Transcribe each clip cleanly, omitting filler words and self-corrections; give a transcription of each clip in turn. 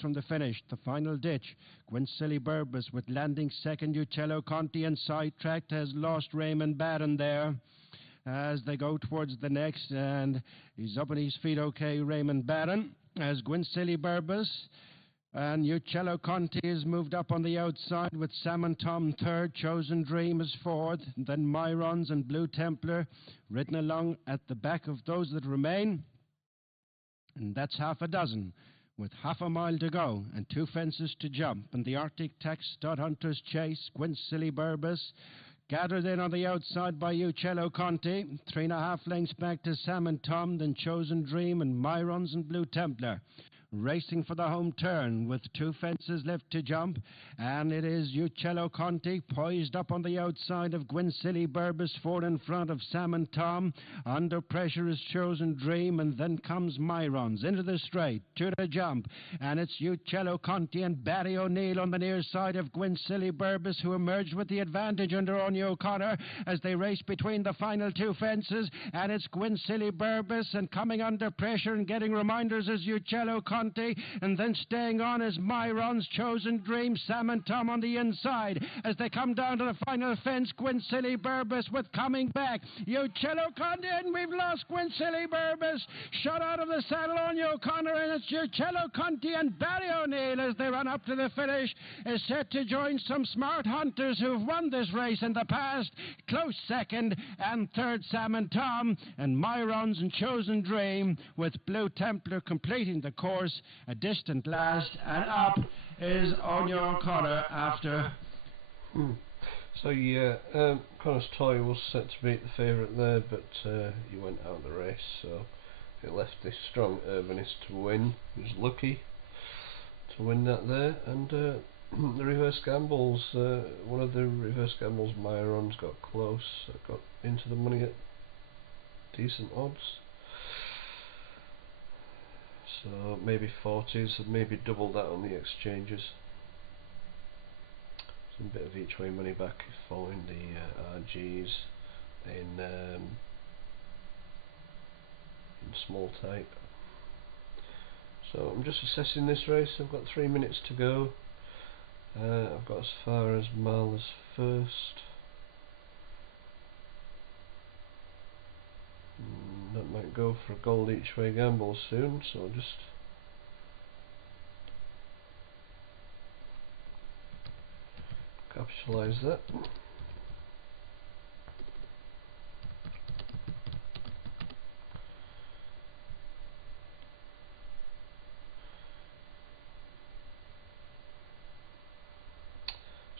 from the finish, the final ditch. Gwinsili Burbus with landing second. Uccello Conti, and sidetracked, has lost Raymond Barron there as they go towards the next, and he's up on his feet okay, Raymond Barron, as Gwinsili Burbus and Uccello Conti is moved up on the outside with Salmon Tom third, Chosen Dream is fourth, then Myrons and Blue Templar ridden along at the back of those that remain, and that's half a dozen with half a mile to go and 2 fences to jump. And the Arctic Tax Stud Hunters chase Gwinsili Burbus, gathered in on the outside by Uccello Conti, 3.5 lengths back to Salmon Tom, then Chosen Dream and Myrons and Blue Templar. Racing for the home turn with 2 fences left to jump, and it is Uccello Conti poised up on the outside of Gwinsili Burbus, 4 in front of Salmon Tom. Under pressure is Chosen Dream, and then comes Myrons into the straight, to the jump, and it's Uccello Conti and Barry O'Neill on the near side of Gwinsili Burbus, who emerged with the advantage under Ony O'Connor as they race between the final 2 fences, and it's Gwinsili Burbus, and coming under pressure and getting reminders is Uccello Conti, and then staying on is Myrons, Chosen Dream, Salmon Tom on the inside as they come down to the final fence. Gwinsili Burbus with coming back Uccello Conti, and we've lost Gwinsili Burbus, shot out of the saddle on O'Connor, and it's Uccello Conti and Barry O'Neill as they run up to the finish, is set to join some smart hunters who've won this race in the past. Close second and third Salmon Tom, and Myrons and Chosen Dream with Blue Templar completing the course. A distant last, and up is Ony O'Connor after. So yeah, Connor's Toy was set to beat the favourite there, but he went out of the race, so it left this strong Urbanist to win. He was lucky to win that there, and the reverse gambles, one of the reverse gambles, Myrons, got close, got into the money at decent odds. So maybe 40s, and maybe double that on the exchanges. Some bit of each way money back following the RGs in small type. So I'm just assessing this race. I've got 3 minutes to go. I've got as far as Marla's first. That might go for a gold each way gamble soon, so I'll just capitalise that.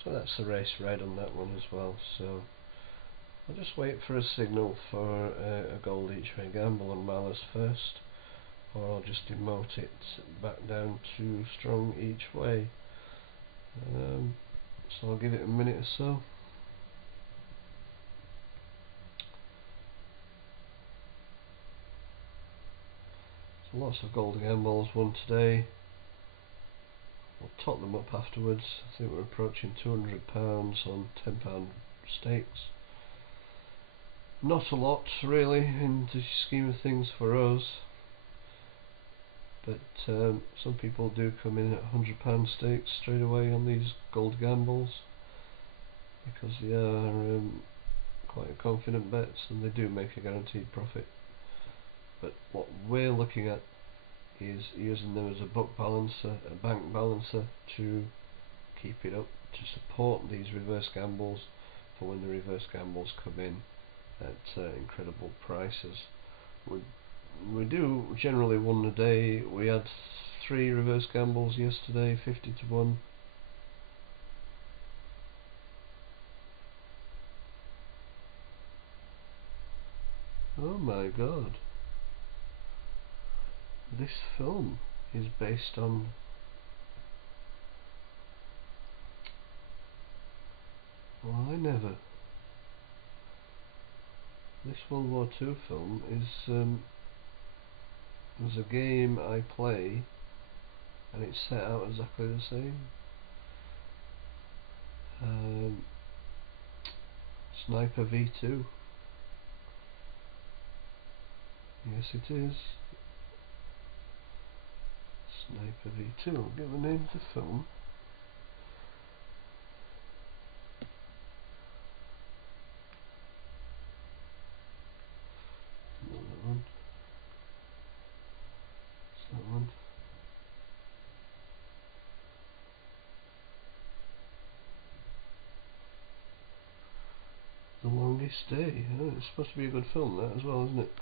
So that's the race red on that one as well, so I'll just wait for a signal for a gold each way gamble on Mala's first, or I'll just demote it back down to strong each way. So I'll give it a minute or so. So lots of gold gambles won today. We'll top them up afterwards. I think we're approaching £200 on £10 stakes. Not a lot really in the scheme of things for us, but some people do come in at £100 stakes straight away on these gold gambles because they are quite confident bets and they do make a guaranteed profit. But what we're looking at is using them as a book balancer, a bank balancer, to keep it up, to support these reverse gambles for when the reverse gambles come in at incredible prices. We do generally one a day. We had 3 reverse gambles yesterday, 50 to 1. Oh my god, this film is based on I never. This World War II film is a game I play, and it's set out exactly the same. Sniper V2. Yes, it is. Sniper V2, I'll get the name of the film. Not that one. It's that one. The Longest Day. Oh, it's supposed to be a good film, that as well, isn't it?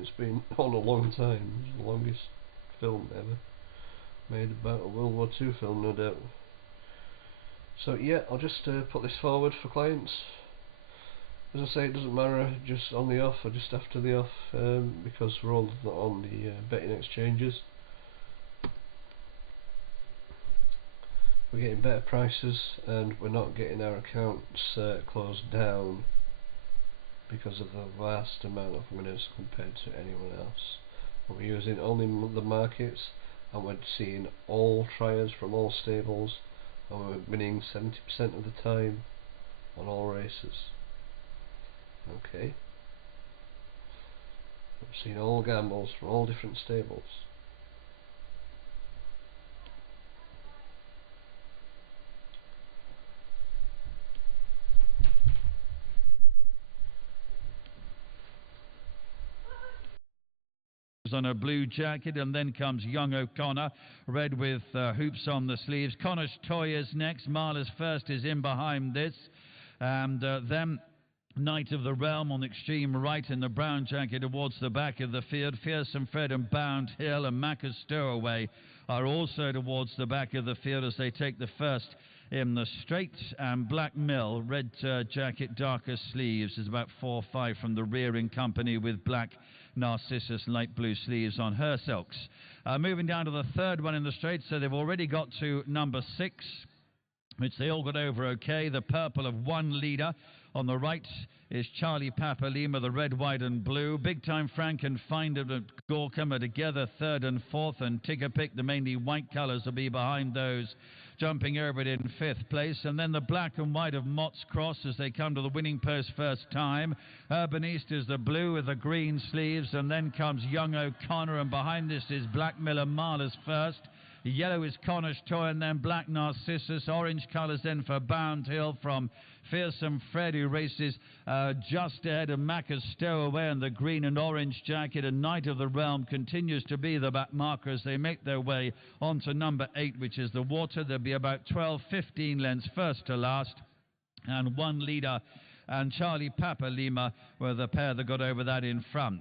It's been on a long time. It's the longest film ever made about a World War II film, no doubt. So yeah, I'll just put this forward for clients. As I say, it doesn't matter just on the off or just after the off, because we're all on the betting exchanges. We're getting better prices and we're not getting our accounts closed down because of the vast amount of winners compared to anyone else. We're using only the markets and we're seeing all triers from all stables and we're winning 70% of the time on all races. Okay. I've seen all gambles from all different stables. On a blue jacket, and then comes Young O'Connor, red with hoops on the sleeves. Connor's Toy is next. Marla's First is in behind this, and then Knight of the Realm on the extreme right in the brown jacket towards the back of the field. Fearsome Fred and Bound Hill and Macca's Stowaway are also towards the back of the field as they take the first in the straight, and Black Mill, red jacket, darker sleeves, is about 4 or 5 from the rear in company with Black Narcissus, light blue sleeves on her silks. Moving down to the third one in the straight, so they've already got to number 6, which they all got over okay. The purple of 1 leader. On the right is Charlie Papa Lima, the red, white and blue. Big Time Frank and Finder at Gorkham are together 3rd and 4th, and Tiggerpick, the mainly white colours, will be behind those, jumping over it in 5th place. And then the black and white of Mott's Cross as they come to the winning post first time. Urban East is the blue with the green sleeves, and then comes Young O'Connor, and behind this is Black Miller Marla's First. Yellow is Connor's Toy, and then Black Narcissus. Orange colours then for Bound Hill from Fearsome Fred, who races just ahead of Macca's Stowaway in the green and orange jacket. And Knight of the Realm continues to be the back marker as they make their way onto number 8, which is the Water. There'll be about 12-15 lengths first to last, and 1 leader and Charlie Papa Lima were the pair that got over that in front.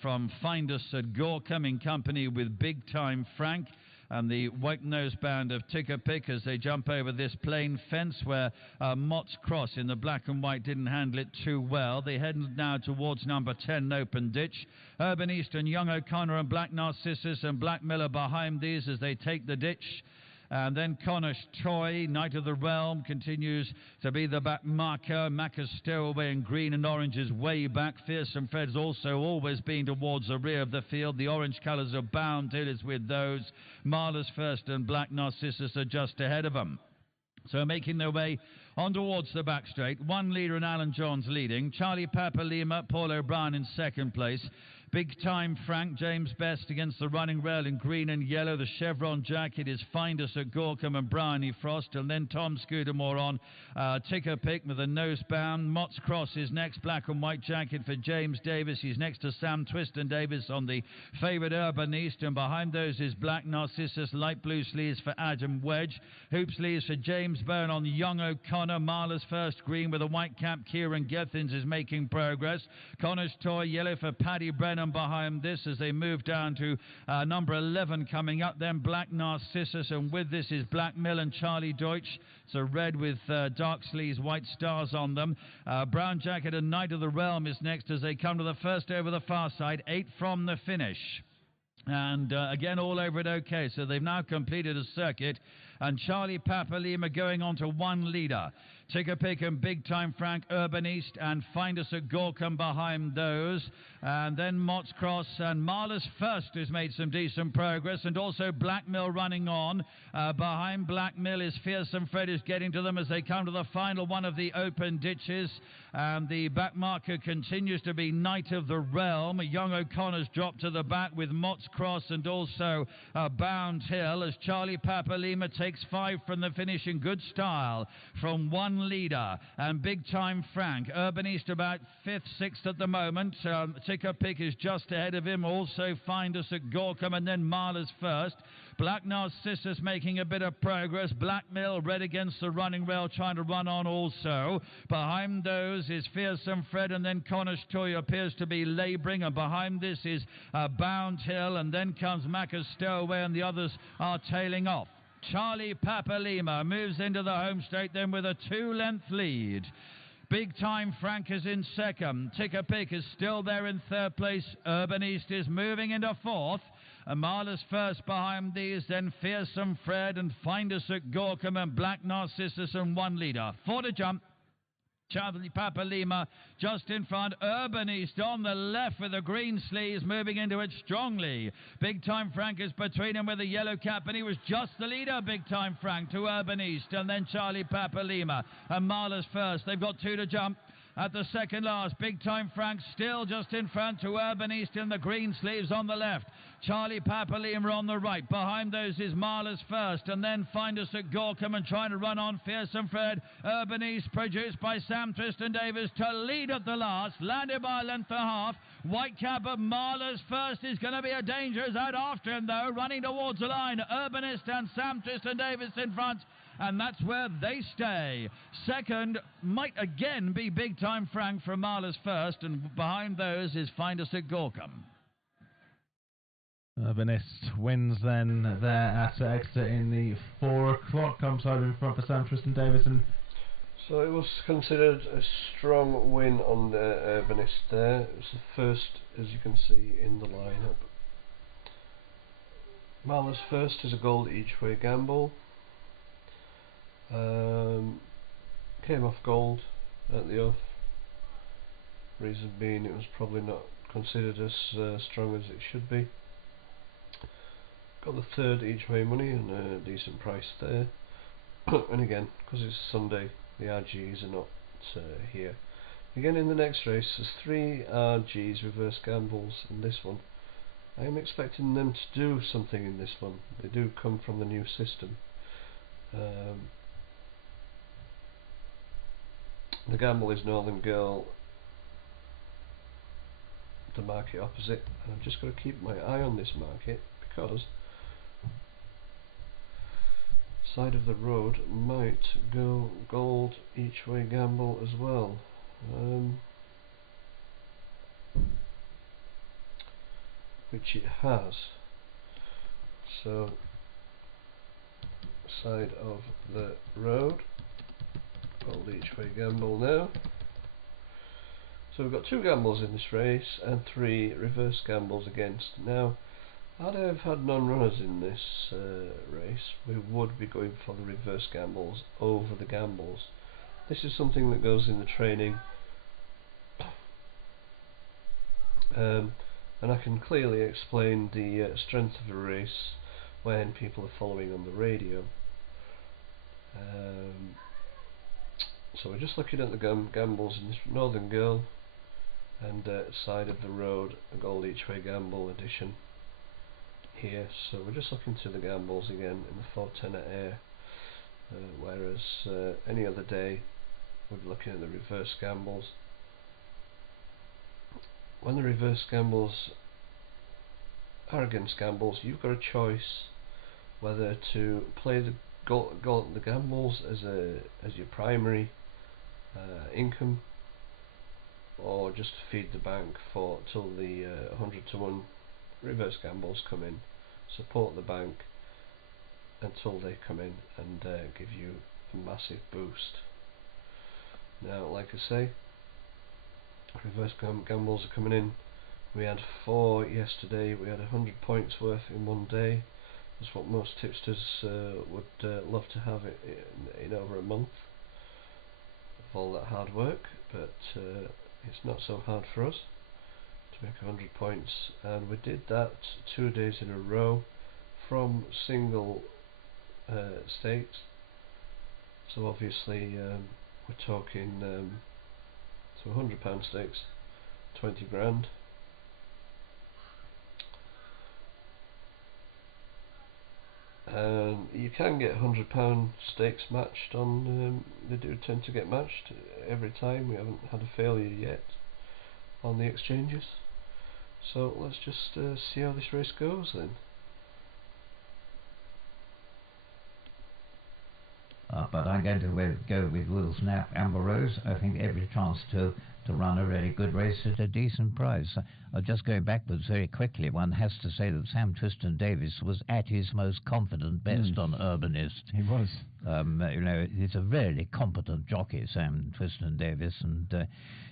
From Find Us at Gorkham in company with Big Time Frank and the white nose band of Tiggerpick as they jump over this plain fence where Mott's Cross in the black and white didn't handle it too well. They head now towards number 10, Open Ditch. Urban East and Young O'Connor and Black Narcissus and Black Miller behind these as they take the ditch. And then Connor's Toy, Knight of the Realm, continues to be the back marker. Macca's Stowaway in green and orange is way back. Fearsome Fred's also always been towards the rear of the field. The orange colours of Bound Hill is with those. Marla's First and Black Narcissus are just ahead of them. So making their way on towards the back straight. 1 leader and Alan Johns leading. Charlie Papa Lima, Paul O'Brien in 2nd place. Big Time Frank, James Best against the running rail in green and yellow. The chevron jacket is Find Us at Gorkham and Bryony Frost. And then Tom Scudamore on Tiggerpick with a nose band. Mott's Cross is next, black and white jacket for James Davis. He's next to Sam Twiston Davis on the favoured Urban East. And behind those is Black Narcissus, light blue sleeves for Adam Wedge. Hoop sleeves for James Byrne on Young O'Connor. Marla's First green with a white cap. Kieran Gethins is making progress. Connor's Toy yellow for Paddy Brennan behind this as they move down to number 11 coming up. Then Black Narcissus, and with this is Black Mill and Charlie Deutsch. It's a red with dark sleeves, white stars on them. Brown jacket and Knight of the Realm is next as they come to the first over the far side. 8 from the finish. And again, all over it okay. So they've now completed a circuit. And Charlie Papa Lima going on to 1 leader. Take a Pick and Big Time Frank, Urban East, and Find Us at Gorkum behind those. And then Mott's Cross and Marla's First has made some decent progress, and also Blackmill running on. Behind Blackmill is Fearsome Fred, is getting to them as they come to the final one of the open ditches. And the back marker continues to be Knight of the Realm. Young O'Connor's dropped to the back with Mott's Cross and also Bound Hill, as Charlie Papa Lima takes 5 from the finish in good style from one leader. And Big Time Frank, Urban East about 5th, 6th at the moment. Ticker Pick is just ahead of him. Also Find Us at Gorkum, and then Marla's First. Black Narcissus making a bit of progress. Blackmill red against the running rail, trying to run on also. Behind those is Fearsome Fred, and then Connor's Toy appears to be labouring, and behind this is Bound Hill, and then comes Macca's Stowaway, and the others are tailing off. Charlie Papa Lima moves into the home straight then with a 2-length lead. Big Time Frank is in second. Ticker Pick is still there in third place. Urban East is moving into fourth. Marla's First behind these, then Fearsome Fred and Find Us at Gorkum and Black Narcissus and one leader. 4 to jump. Charlie Papa Lima just in front. Urban East on the left with the green sleeves moving into it strongly. Big Time Frank is between him with a yellow cap, and he was just the leader, Big Time Frank, to Urban East, and then Charlie Papa Lima and Marla's First. They've got 2 to jump. At the second last, Big Time Frank still just in front to Urban East in the green sleeves on the left. Charlie Papa Lima on the right. Behind those is Marla's First, and then Find Us at Gorkum and trying to run on Fearsome Fred. Urban East produced by Sam Tristan Davis to lead at the last, landed by a length and a half. White cap of Marla's First is going to be a danger, is out after him though, running towards the line. Urbanist and Sam Tristan Davis in front, and that's where they stay. Second might again be Big Time Frank from Marla's First, and behind those is Find Us at Gorkum. Urbanist wins then there at Exeter in the 4 o'clock. Comes out in front for Sam Tristan Davis. And so it was considered a strong win on the Urbanist there. It was the first, as you can see, in the lineup. Marla's First is a gold each way gamble. Came off gold at the off. Reason being, it was probably not considered as strong as it should be. Got the third each way money and a decent price there. And again, because it's Sunday, the RGs are not here. Again, in the next race, there's 3 RGs reverse gambles in this one. I am expecting them to do something in this one. They do come from the new system. The gamble is Northern Girl, the market opposite, and I've just got to keep my eye on this market because Side of the Road might go gold each way gamble as well. Which it has. So Side of the Road, gold each way gamble now. So we've got 2 gambles in this race and 3 reverse gambles against. Now, had I have had non-runners in this race, we would be going for the reverse gambles over the gambles. This is something that goes in the training, and I can clearly explain the strength of a race when people are following on the radio. So we're just looking at the gambles in this Northern Girl and Side of the Road, a gold each way gamble edition here. So we're just looking to the gambles again in the 410 air, whereas any other day we'll be looking at the reverse gambles. When the reverse gambles are against gambles, you've got a choice whether to play the gambles as your primary income, or just feed the bank till the 100 to 1 reverse gambles come in, support the bank until they come in and give you a massive boost. Now, like I say, reverse gambles are coming in. We had 4 yesterday. We had 100 points worth in one day. That's what most tipsters would love to have it in over a month. all that hard work, but it's not so hard for us to make 100 points, and we did that 2 days in a row from single stakes. So obviously we're talking so £100 stakes, 20 grand. You can get £100 stakes matched on, they do tend to get matched every time. We haven't had a failure yet on the exchanges. So let's just see how this race goes then. But I'm going to go with Will Snap, Amber Rose. I think every chance to run a really good race at a decent price. I'll just go backwards very quickly. One has to say that Sam Twiston Davis was at his most confident best on Urbanist. He was. You know, he's a really competent jockey, Sam Twiston Davis, and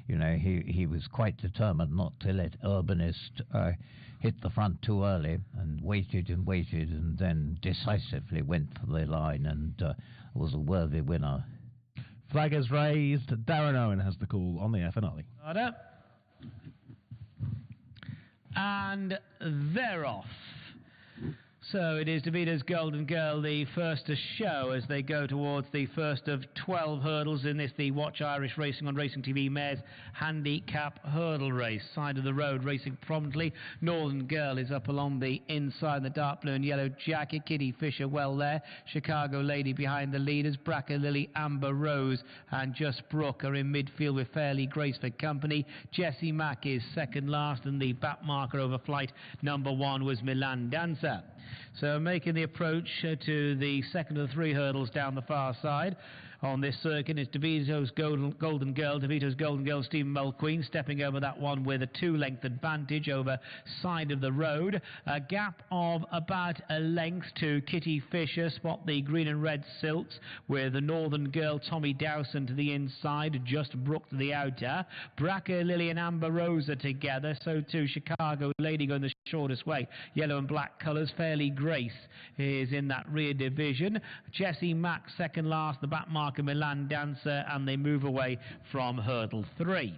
you know, he was quite determined not to let Urbanist hit the front too early, and waited, and then decisively went for the line, and was a worthy winner. Flag is raised. Darren Owen has the call on the air finale. And they're off. So it is DeVito's Golden Girl, the first to show as they go towards the first of 12 hurdles in this, the Watch Irish Racing on Racing TV Mares Handicap Hurdle Race. Side of the road racing promptly. Northern Girl is up along the inside, the dark blue and yellow jacket. Kitty Fisher well there. Chicago Lady behind the leaders. Bracker Lily, Amber Rose and Just Brooke are in midfield with Fairly Grace for company. Jessie Mack is second last, and the back marker over flight number 1 was Milan Dancer. So making the approach to the second of the 3 hurdles down the far side on this circuit is DeVito's Golden Girl. DeVito's Golden Girl, Stephen Mulqueen, stepping over that one with a 2-length advantage over side of the road. A gap of about a length to Kitty Fisher. Spot the green and red silks with the Northern Girl, Tommy Dowson to the inside, Just Brooke to the outer. Bracker Lily and Amber Rose are together, so too Chicago Lady going the shortest way. Yellow and black colours. Fairly Grace is in that rear division. Jessie Mack second last, the back marker Milan Dancer, and they move away from hurdle 3.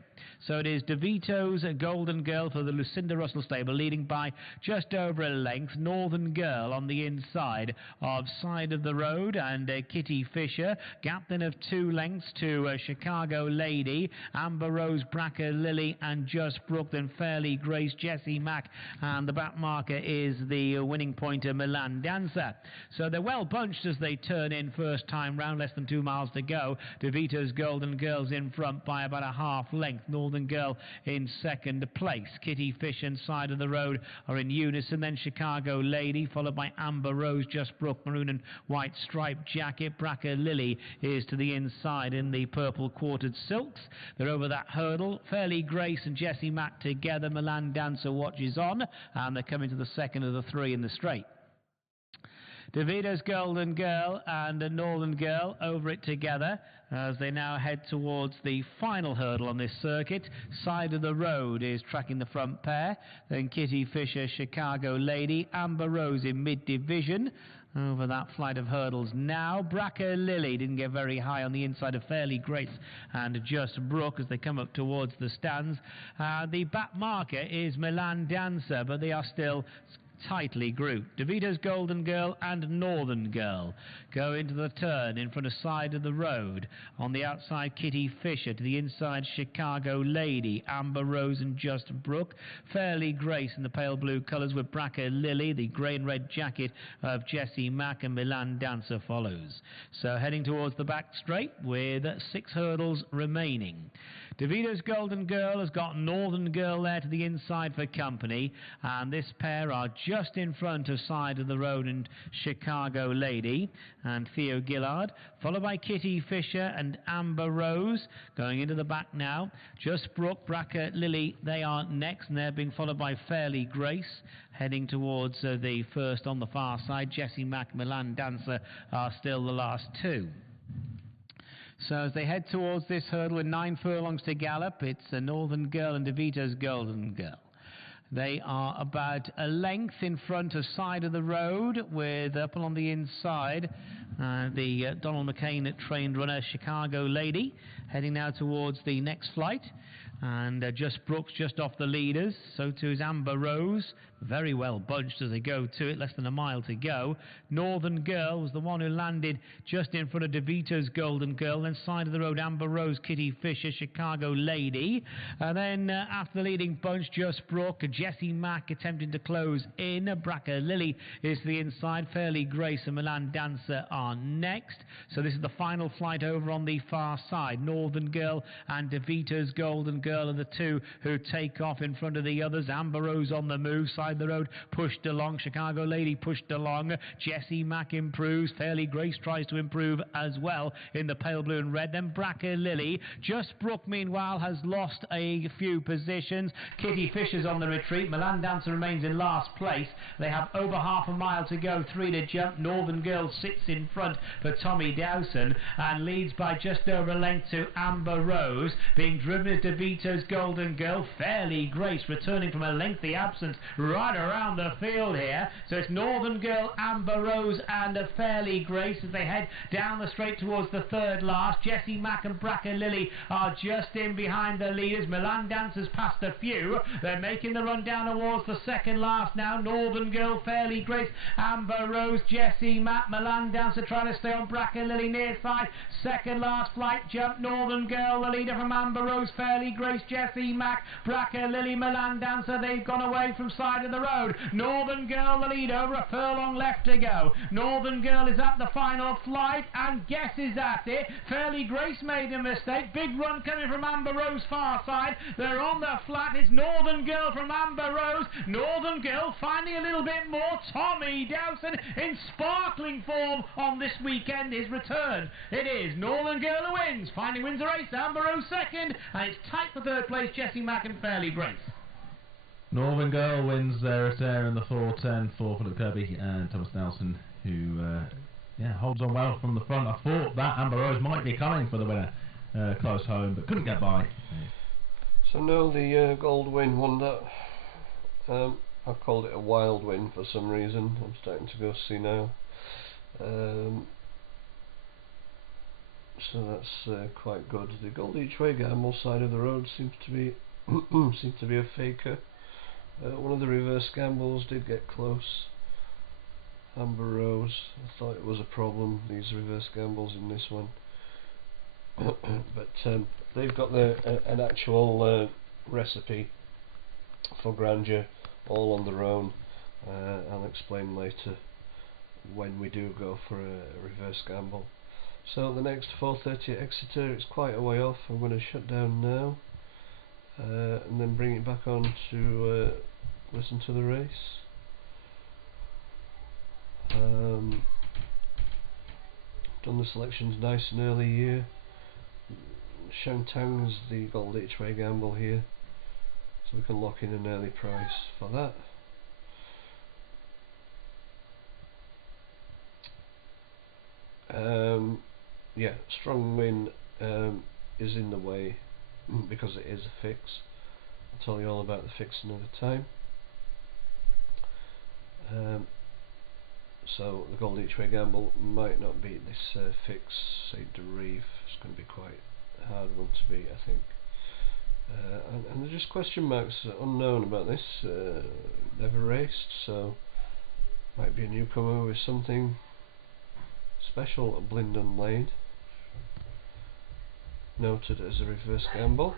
So it is DeVito's Golden Girl for the Lucinda Russell stable, leading by just over a length. Northern Girl on the inside of side of the road, and Kitty Fisher. Gap then of 2 lengths to Chicago Lady, Amber Rose, Bracker Lily and Just Brooke, then Fairly Grace, Jessie Mack, and the back marker is the winning pointer Milan Dancer. So they're well bunched as they turn in first time round, less than 2 miles to go. DeVito's Golden Girl's in front by about a half length. Northern Girl in second place. Kitty Fish and side of the road are in unison. Then Chicago Lady, followed by Amber Rose, Just Brooke, maroon and white striped jacket. Bracker Lily is to the inside in the purple quartered silks. They're over that hurdle. Fairly Grace and Jessie Mack together. Milan Dancer watches on, and they're coming to the second of the 3 in the straight. DeVito's Golden Girl and a Northern Girl over it together as they now head towards the final hurdle on this circuit. Side of the road is tracking the front pair. Then Kitty Fisher, Chicago Lady, Amber Rose in mid-division. Over that flight of hurdles now. Bracker Lily didn't get very high on the inside of Fairly Grace and Just Brooke as they come up towards the stands. The back marker is Milan Dancer, but they are still tightly grouped. DeVito's Golden Girl and Northern Girl go into the turn in front of side of the road. On the outside, Kitty Fisher. To the inside, Chicago Lady, Amber Rose and Just Brooke. Fairly Grace in the pale blue colours with Bracker Lily. The grey and red jacket of Jessie Mack, and Milan Dancer follows. So heading towards the back straight with 6 hurdles remaining. DeVito's Golden Girl has got Northern Girl there to the inside for company, and this pair are just in front of side of the road and Chicago Lady and Theo Gillard, followed by Kitty Fisher and Amber Rose going into the back now. Just Brooke, Bracker Lily, they are next, and they're being followed by Fairly Grace heading towards the first on the far side. Jessie Mack, Milan Dancer are still the last 2. So as they head towards this hurdle with 9 furlongs to gallop, it's a Northern Girl and DeVito's Golden Girl. They are about a length in front of Side of the Road, with up along the inside the Donald McCain trained runner Chicago Lady, heading now towards the next flight. And just Brooks just off the leaders, so too is Amber Rose, very well bunched as they go to it, less than a mile to go. Northern Girl was the one who landed just in front of DeVito's Golden Girl, then Side of the Road, Amber Rose, Kitty Fisher, Chicago Lady. And then after the leading bunch, Just Brooke, Jessie Mack attempting to close in. Braca Lily is to the inside, Fairly Grace and Milan Dancer are next. So this is the final flight over on the far side. Northern Girl and DeVito's Golden Girl are the two who take off in front of the others. Amber Rose on the move, Side of the Road pushed along, Chicago Lady pushed along, Jessie Mack improves, Fairly Grace tries to improve as well in the pale blue and red. Then Braca Lily. Just Brooke meanwhile has lost a few positions. Kitty Fisher's on the retreat, Milan Dancer remains in last place. They have over half a mile to go, 3 to jump. Northern Girl sits in front for Tommy Dowson and leads by just over a length to Amber Rose. Being driven as DeVito's Golden Girl, Fairly Grace returning from a lengthy absence right around the field here. So it's Northern Girl, Amber Rose and Fairly Grace as they head down the straight towards the third last. Jessie Mack and Braca Lily are just in behind the leaders. Milan Dancer's past a few. They're making the run down towards the second last now. Northern Girl, Fairly Grace, Amber Rose, Jessie Mack, Milan Dancer trying to stay on Braca Lily near side. Second last flight jump. Northern Girl, the leader from Amber Rose, Fairly Grace, Jessie Mack, Braca Lily, Milan Dancer. They've gone away from Side of the Road. Northern Girl, the lead, over a furlong left to go. Northern Girl is at the final flight and guesses at it. Fairly Grace made a mistake. Big run coming from Amber Rose far side. They're on the flat. It's Northern Girl from Amber Rose. Northern Girl finding a little bit more. Tommy Dowson in sparkling form on this weekend. His return. It is Northern Girl who wins. Wins the race. Amber Rose second. And it's tight for third place. Jessie Mack and Fairly Grace. Northern Girl wins their return in the 4:10 for Philip Kirby and Thomas Nelson, who holds on well from the front. I thought that Amber Rose might be coming for the winner close home, but couldn't get by. So now the gold win won that. I've called it a wild win for some reason. I'm starting to go see now. So that's quite good. The Gold Each Way Gamble Side of the Road seems to be a faker. One of the reverse gambles did get close. Amber Rose, I thought it was a problem, these reverse gambles in this one. But they've got an actual recipe for grandeur all on their own. I'll explain later when we do go for a reverse gamble. So the next 4:30 at Exeter, it's quite a way off. I'm going to shut down now and then bring it back on to listen to the race. Done the selections nice and early here. Shantang's the Gold Each Way gamble here, so we can lock in an early price for that. Strong win is in the way because it is a fix. I'll tell you all about the fix another time. So the Gold Each Way gamble might not beat this fix, say de Reef. It's going to be quite a hard one to beat, I think. And there's just question marks unknown about this. Never raced, so might be a newcomer with something special at Blindon Lane. Noted as a reverse gamble.